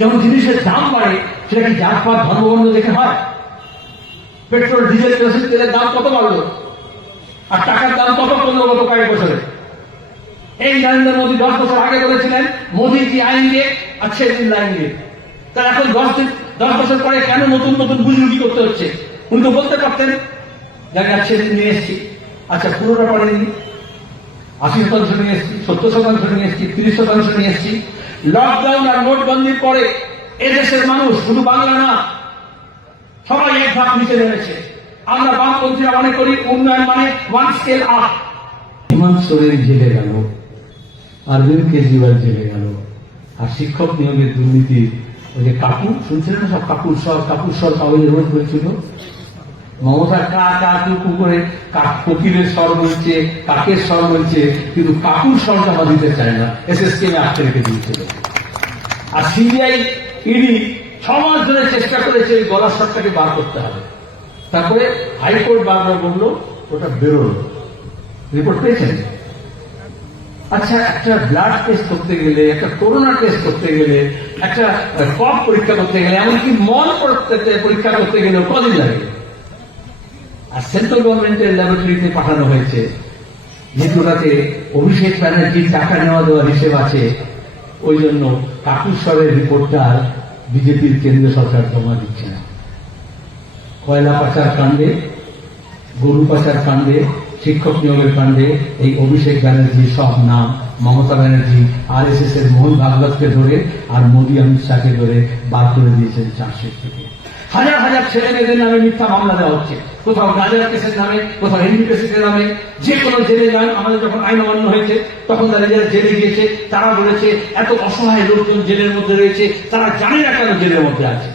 যখন জিনিসের দাম বাড়ে সেটা কি জাতপাত ধর্মবর্ণ দেখে হয়? পেট্রোল ডিজেল কেরোসিন তেলের দাম কত বাড়লো, আর টাকার দাম কত কমলো গত কয়েক বছরে? এই নরেন্দ্র মোদী 10 বছর আগে বলেছিলেন মোদী জি আইনগে अच्छे दिन लाएंगे, তার এখন 10 বছর পরে কেন নতুন নতুন বুঝুর্গি করতে হচ্ছে? উনি তো বলতে পারতেন যাকে अच्छे दिन নিয়ে এসছি। আচ্ছা, পুরোটা পড়েনি, 80% নিয়ে এসছি, 70% নিয়ে এসছি, 30% নিয়ে এসছি। লকডাউন আর নোটবন্দির পরে এদেশের মানুষ, শুধু বাংলা না, সবাই এক ধাপ নিচে নেমেছে। আমরা বামপন্থীরা মনে করি উন্নয়ন মানে one scale up. Hemant Soren জেলে গেল, অরবিন্দ কেজরিওয়াল জেলে গেল, আর শিক্ষক নিয়োগের দুর্নীতি, ওই যে কাপুর শুনছিলেন, সব কাপুর সব কাগজে রোজ বলছিল। মমতা কা কা টুকু করে কোকিলের স্বর বলছে, কাকের স্বর বলছে, কিন্তু কাকুর স্বরটা দিতে চায় না, এসএসকে আটকে রেখে দিয়েছিল। আর সিবিআই ইডি 6 মাস ধরে চেষ্টা করেছে ওই গলার স্বরটাকে বার করতে হবে। তারপরে হাইকোর্ট বারবার বললো ওটা বেরোলো। রিপোর্ট পেয়েছেন? আচ্ছা, একটা ব্লাড টেস্ট করতে গেলে, একটা করোনা টেস্ট করতে গেলে, একটা কফ পরীক্ষা করতে গেলে, এমনকি মল পরীক্ষা করতে গেলে কদিন লাগে? আর সেন্ট্রাল গভর্নমেন্টের ল্যাবরেটরিতে পাঠানো হয়েছে, যেহেতু ওটাতে অভিষেক ব্যানার্জির টাকা নেওয়া দেওয়ার হিসেব আছে, ওই জন্য কাকুশ্বরের রিপোর্টটা বিজেপির কেন্দ্রীয় সরকার জমা দিচ্ছে না। কয়লা পাচার কাণ্ডে, গরু পাচার কাণ্ডে, শিক্ষক নিয়োগের কাণ্ডে এই অভিষেক ব্যানার্জি সব নাম, মমতা ব্যানার্জি আরএসএস এর মোহন ভাগবতকে ধরে আর মোদী অমিত শাহকে ধরে বার করে দিয়েছেন চার্জশিট থেকে। হাজার হাজার ছেলে মেয়েদের নামে মিথ্যা মামলা দেওয়া হচ্ছে, কোথাও গাজার কেসের নামে, কোথাও হিন্দু কেসের নামে। যে কোনো জেলে যান, আমাদের যখন আইন অমান্য হয়েছে তখন তারা যারা জেলে গিয়েছে তারা বলেছে এত অসহায় লোকজন জেলের মধ্যে রয়েছে, তারা জানে না কেন জেলের মধ্যে আছে।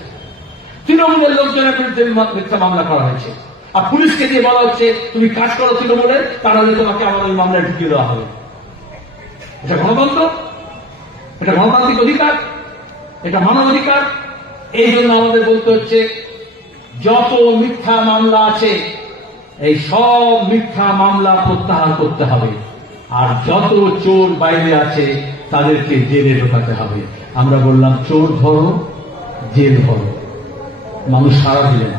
তৃণমূলের লোকজনের বিরুদ্ধে মিথ্যা মামলা করা হয়েছে, আর পুলিশকে দিয়ে বলা হচ্ছে তুমি কাজ করো তৃণমূলের, তাহলে তোমাকে আমার ওই মামলায় ঢুকিয়ে দেওয়া হবে। এটা গণতন্ত্র? এটা গণতান্ত্রিক অধিকার? এটা মানব অধিকার? এই জন্য আমাদের বলতে হচ্ছে যত মিথ্যা মামলা আছে এই সব মিথ্যা মামলা প্রত্যাহার করতে হবে, আর যত চোর বাইরে আছে তাদেরকে জেলে ঢোকাতে হবে। আমরা বললাম চোর ধরো, জেল ধরো। মানুষ সাড়া দিলেন।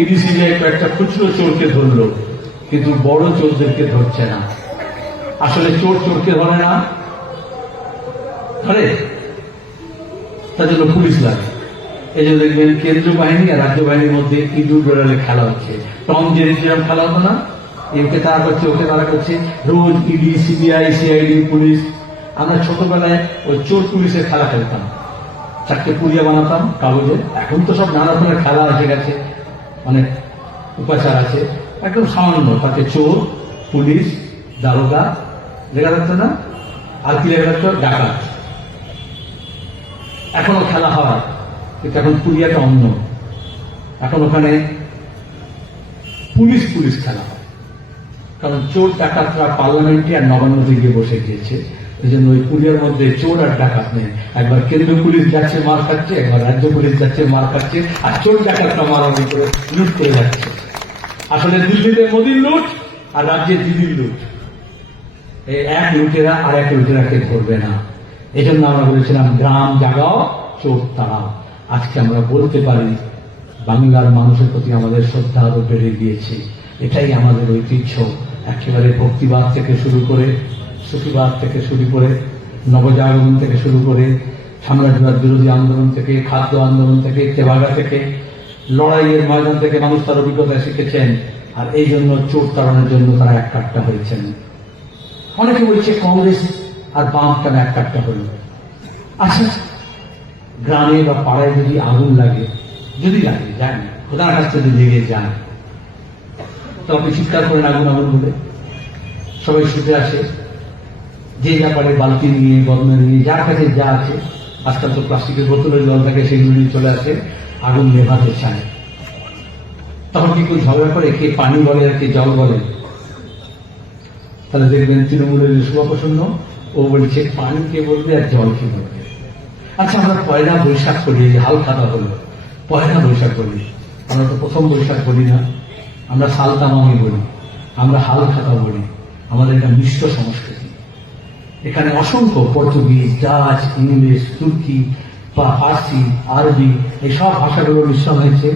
ইডিসিবিআই কয়েকটা খুচরো চোরকে ধরলো, কিন্তু বড় চোরদেরকে ধরছে না। আসলে চোর চোরকে ধরে না, ধরে তার জন্য পুলিশ লাগে। এই জন্য দেখবেন কেন্দ্রীয় বাহিনী আর রাজ্য বাহিনীর মধ্যে ইঁদুর বেড়ালে খেলা হচ্ছে। টম জেরি যেরকম খেলা হতো না, একে তারা করছে, ওকে তারা করছে, রোজ ইডি, সিবিআই, সিআইডি, পুলিশ। আমরা ছোটবেলায় ওই চোর পুলিশের খেলা খেলতাম, 4টে পুড়িয়া বানাতাম কাগজে। এখন তো সব নানা রকমের খেলা এসে গেছে, অনেক উপাচার আছে। একদম সামান্য, তাতে চোর, পুলিশ, দারোগা লেখা যাচ্ছে না, আর কি লেখা যাচ্ছে, ডাকাত। এখনো খেলা হয়, কিন্তু এখন পুলিয়াটা অন্য। এখন ওখানে পুলিশ পুলিশ খেলা হয়, কারণ চোর ডাকাতরা পার্লামেন্টে আর নবান্নতে গিয়ে বসে গিয়েছে। এই জন্য ওই পুলিয়ার মধ্যে চোর আর ডাকাত নেই। একবার কেন্দ্রীয় পুলিশ যাচ্ছে মার খাচ্ছে, একবার রাজ্য পুলিশ যাচ্ছে মার খাচ্ছে, আর চোর ডাকাতরা মারামারি করে লুট করে যাচ্ছে। আসলে দিল্লিতে মোদির লুট আর রাজ্যে দিদির লুট। এই এক লুটেরা আর এক লুটেরাকে ধরবে না। এই জন্য আমরা বলেছিলাম গ্রাম জাগাও, চোর তাড়াও। আজকে আমরা বলতে পারি বাংলার মানুষের প্রতি আমাদের শ্রদ্ধা আরো বেড়ে গিয়েছে। এটাই আমাদের ঐতিহ্য। একেবারে ভক্তিবাদ থেকে শুরু করে, সুফিবাদ থেকে শুরু করে, নবজাগরণ থেকে শুরু করে, সাম্রাজ্যবাদ বিরোধী আন্দোলন থেকে, খাদ্য আন্দোলন থেকে, তেভাগা থেকে, লড়াইয়ের ময়দান থেকে মানুষ তার অভিজ্ঞতা শিখেছেন। আর এই জন্য চোর তাড়ানোর জন্য তারা এক কাট্টা হয়েছেন। অনেকে বলছে কংগ্রেস আর বাম কেন এক কাট্টা হল। আচ্ছা, গ্রামে বা পাড়ায় যদি আগুন লাগে, যদি লাগে, যায় না, খোদার কাছ থেকে লেগে যায়, তো আপনি চিৎকার করেন আগুন আগুন বলে, সবাই ছুটে আসে, যে যা পারে বালতি নিয়ে, বদনা নিয়ে, যার কাছে যা আছে, আজকাল তো প্লাস্টিকের বোতলের জল থাকে, সেগুলো নিয়ে চলে আসে, আগুন নেভাতে চায়। তখন কি কেউ ঝগড়া করে কে পানি বলে আর কে জল বলে? তাহলে দেখবেন তৃণমূলের শুভপ্রসন্ন ও বলছে পানি কে বলবে আর জল কে বলবে। আচ্ছা, আমরা পয়লা বৈশাখ করি, হাল খাতা হলো পয়লা বৈশাখ বলি। আমরা তো প্রথম বৈশাখ বলি না, আমরা সালতামামি বলি, আমরা হাল খাতা বলি। আমাদের একটা মিশ্র সংস্কৃতি। এখানে অসংখ্য পর্তুগিজ, ডাচ, ইংলিশ, তুর্কি, বা ফার্সি, আরবি এই সব ভাষাগুলো মিশ্রণ হয়েছে,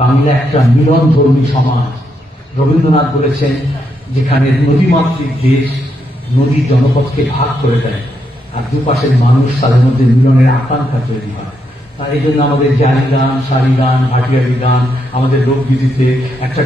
বাংলা একটা মিলন ধর্মী সমাজ। রবীন্দ্রনাথ বলেছেন, যেখানে নদীমাতৃক দেশ, নদী জনপদকে ভাগ করে দেয় আর দুপাশের মানুষ তাদের মধ্যে মিলনের আকাঙ্ক্ষা তৈরি হয়। তার এই জন্য আমাদের জারি গান, সারি গান, ভাটিয়ারি গান, আমাদের লোকগীতিতে একটা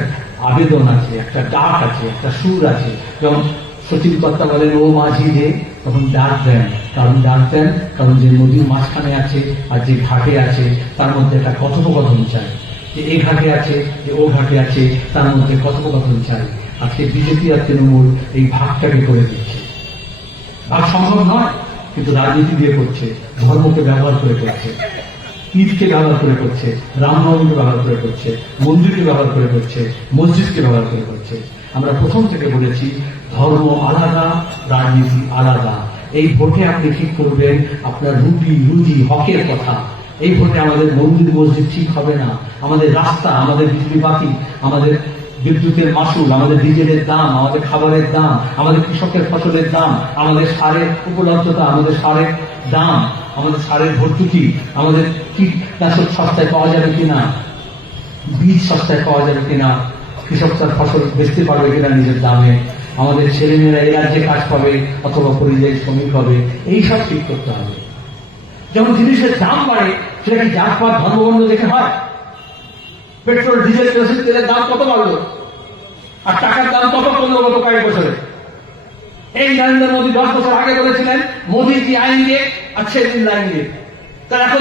আবেদন আছে, একটা ডাক আছে, একটা সুর আছে। যেমন সচিন কর্তা বলেন, ও মাঝি রে, তখন ডাক দেন। কারণ যে নদীর মাঝখানে আছে আর যে ঘাটে আছে তার মধ্যে একটা কথোপকথন চাই, যে এই ঘাটে আছে, যে ও ঘাটে আছে, তার মধ্যে কথোপকথন চাই। আজকে বিজেপি আর তৃণমূল এই ভাগটাকে করে দিচ্ছে। ভাগ সম্ভব নয়, কিন্তু রাজনীতি দিয়ে করছে, ধর্মকে ব্যবহার করে করছে, ঈদকে ব্যবহার করে করছে, রামনবমীকে ব্যবহার করে করছে, মন্দিরকে ব্যবহার করে করছে, মসজিদকে ব্যবহার করে করছে। আমরা প্রথম থেকে বলেছি, ধর্ম আলাদা, রাজনীতি আলাদা। এই ভোটে আপনি ঠিক করবেন আপনার রুটি রুজি হকের কথা। এই ভোটে আমাদের মন্দির মসজিদ ঠিক হবে না, আমাদের রাস্তা, আমাদের বিজলি বাতি, আমাদের বিদ্যুতের মাসুল, আমাদের ডিজেলের দাম, আমাদের খাবারের দাম, আমাদের কৃষকের ফসলের দাম, আমাদের সারের উপলব্ধতা, আমাদের সারের দাম, আমাদের সারের ভর্তুকি, আমাদের কীটনাশক সস্তায় পাওয়া যাবে কিনা, বীজ সস্তায় পাওয়া যাবে কিনা, কৃষক তার ফসল বেচতে পারবে কিনা নিজের দামে, আমাদের ছেলেমেয়েরা এই রাজ্যে কাজ পাবে অথবা পরিযায়ী শ্রমিক হবে, এইসব ঠিক করতে হবে। যেমন জিনিসের দাম বাড়ে, সেটা কি জাতপাত ধর্মবর্ণ দেখে হয়? পেট্রোল, ডিজেল, কেরোসিন তেলের দাম কত বাড়লো আর টাকার দাম কত কমলো গত কয়েক বছরে? এই নরেন্দ্র মোদী 10 বছর আগে বলেছিলেন, মোদী জি আইনগে अच्छे दिन लाएंगे। তার এখন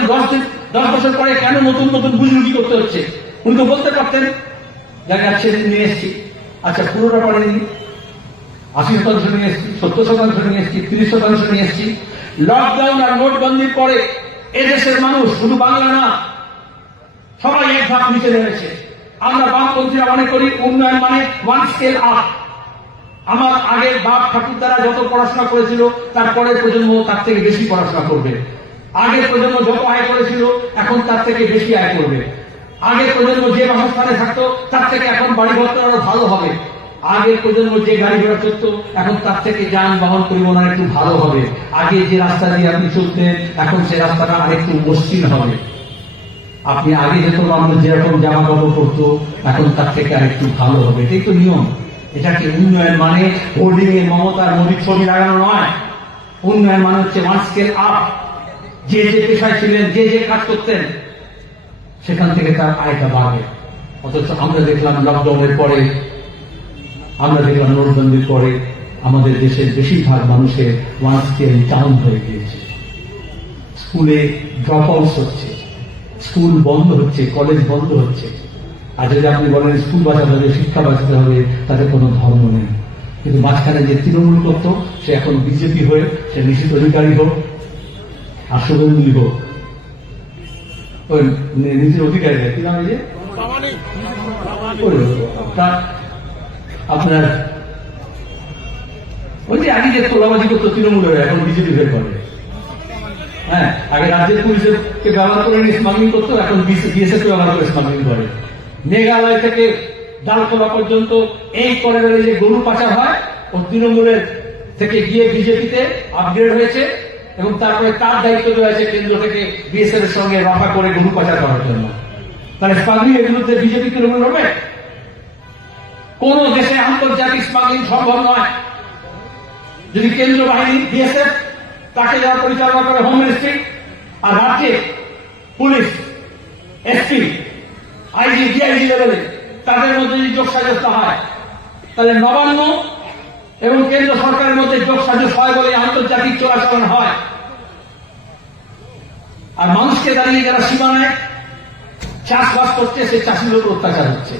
10 বছর পরে কেন নতুন নতুন বুঝবুঝি করতে হচ্ছে? উনি তো বলতে পারতেন, যাকে अच्छे दिन নিয়ে এসছি। আচ্ছা, পুরোটা পড়েনি, 80% নিয়ে এসছি, 70% নিয়ে এসছি, 30% নিয়ে এসছি। লকডাউন আর নোটবন্দির পরে এদেশের মানুষ, শুধু বাংলা না, সবাই এক ধাপ নিচে নেমেছে। আমরা বামপন্থীরা মনে করি উন্নয়ন মানে ওয়ান স্কেল আপ। আমার আগের বাপ ঠাকুরদারা যত পড়াশোনা করেছিল, তার পরের প্রজন্ম তার থেকে বেশি পড়াশোনা করবে। আগের প্রজন্ম যত আয় করেছিল, এখন তার থেকে বেশি আয় করবে। আগের প্রজন্ম যে বাসস্থানে থাকতো, তার থেকে এখন বাড়ি ঘর আরো ভালো হবে। আগের প্রজন্ম যে গাড়ি ঘোড়া চলত, এখন তার থেকে যানবাহন পরিবহন একটু ভালো হবে। আগে যে রাস্তা দিয়ে আপনি চলতেন, এখন সে রাস্তাটা আরেকটু মসৃণ হবে। আপনি আগে যত মানুষ যেরকম জামা কাপড় করতো, এখন তার থেকে আরেকটু ভালো হবে। এটাই তো নিয়ম। এটাকে উন্নয়ন মানে হোর্ডিং এ মমতার মোদীর ছবি লাগানো নয়। উন্নয়ন মানে হচ্ছে ওয়ান স্কেল আপ। যে যে পেশায় ছিলেন, যে যে কাজ করতেন, সেখান থেকে তার আয়টা বাড়বে। অথচ আমরা দেখলাম লকডাউনের পরে, আমরা দেখলাম নোটবন্দির পরে, আমাদের দেশের বেশিরভাগ মানুষের ওয়ান স্কেল ডাউন হয়ে গিয়েছে। স্কুলে ড্রপ আউট হচ্ছে, স্কুল বন্ধ হচ্ছে, কলেজ বন্ধ হচ্ছে। আর যদি আপনি বলেন স্কুল বাঁচাতে হবে, শিক্ষা বাঁচাতে হবে, তাতে কোনো ধর্ম নেই। কিন্তু মাঝখানে যে তৃণমূল করত, সে এখন বিজেপি হয়ে, সে নিশ্চিত অধিকারী হোক আর শুভেন্দু হোক, ওই নিজের অধিকারী কি নাম, যে আপনার ওই যে আগে যে তোলাবাজি করতো তৃণমূলের, এখন বিজেপি হয়ে করে। হ্যাঁ, আগে রাজ্যের পুলিশকে ব্যবহার করে নিয়ে স্মাগলিং করতো, এখন বিএসএফ কে ব্যবহার করে স্মাগলিং করে। মেঘালয় থেকে ডালতলা পর্যন্ত এই করিডোরে যে গরু পাচার হয়, ও তৃণমূলের থেকে গিয়ে বিজেপিতে আপগ্রেড হয়েছে এবং তারপরে তার দায়িত্ব দেওয়া হয়েছে কেন্দ্র থেকে বিএসএফ এর সঙ্গে রফা করে গরু পাচার করার জন্য। তাহলে স্মাগলিং এর বিরুদ্ধে বিজেপি তৃণমূল হবে? কোন দেশে আন্তর্জাতিক স্মাগলিং সম্ভব নয় যদি কেন্দ্র বাহিনী বিএসএফ তাকে যারা পরিচালনা করে হোম মিনিস্ট্রি, আর রাজ্যে পুলিশ, এসপি, আইজি, ডিআইজি লেভেলে তাদের মধ্যে যদি যোগসাজশ হয়, তাহলে নবান্ন এবং কেন্দ্র সরকারের মধ্যে যোগসাজশ হয় বলে আন্তর্জাতিক চোরাচালান হয়। আর মানুষকে দাঁড়িয়ে যারা সীমানায় চাষবাস করছে, সে চাষিদের উপর অত্যাচার হচ্ছে,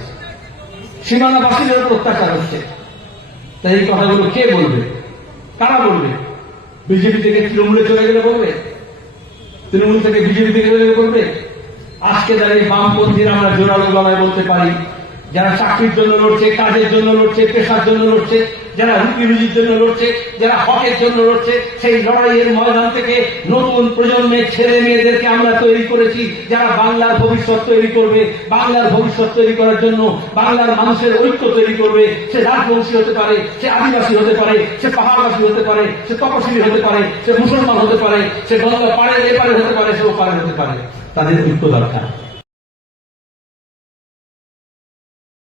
সীমানাবাসীদের উপর অত্যাচার হচ্ছে। তাই এই কথাগুলো কে বলবে? কারা বলবে? বিজেপি থেকে তৃণমূলে চলে গেলে বলবে? তৃণমূল থেকে বিজেপি থেকে চলে গেলে বলবে? আজকে দাঁড়িয়ে বামপন্থীরা আমরা জোরালো গলায় বলতে পারি, যারা চাকরির জন্য লড়ছে, কাজের জন্য লড়ছে, পেশার জন্য লড়ছে, যারা রুটি রুজির জন্য লড়ছে, যারা হকের জন্য লড়ছে, সেই লড়াইয়ের ময়দান থেকে নতুন প্রজন্মের ছেলে মেয়েদেরকে আমরা তৈরি করেছি, যারা বাংলার ভবিষ্যৎ তৈরি করবে। বাংলার ভবিষ্যৎ তৈরি করার জন্য বাংলার মানুষের ঐক্য তৈরি করবে। সে রাজবংশী হতে পারে, সে আদিবাসী হতে পারে, সে পাহাড়বাসী হতে পারে, সে তপশিলি হতে পারে, সে মুসলমান হতে পারে, সে গঙ্গা পাড়ের এপারে হতে পারে, সে ওপারে হতে পারে। তাদের ঐক্য দরকার।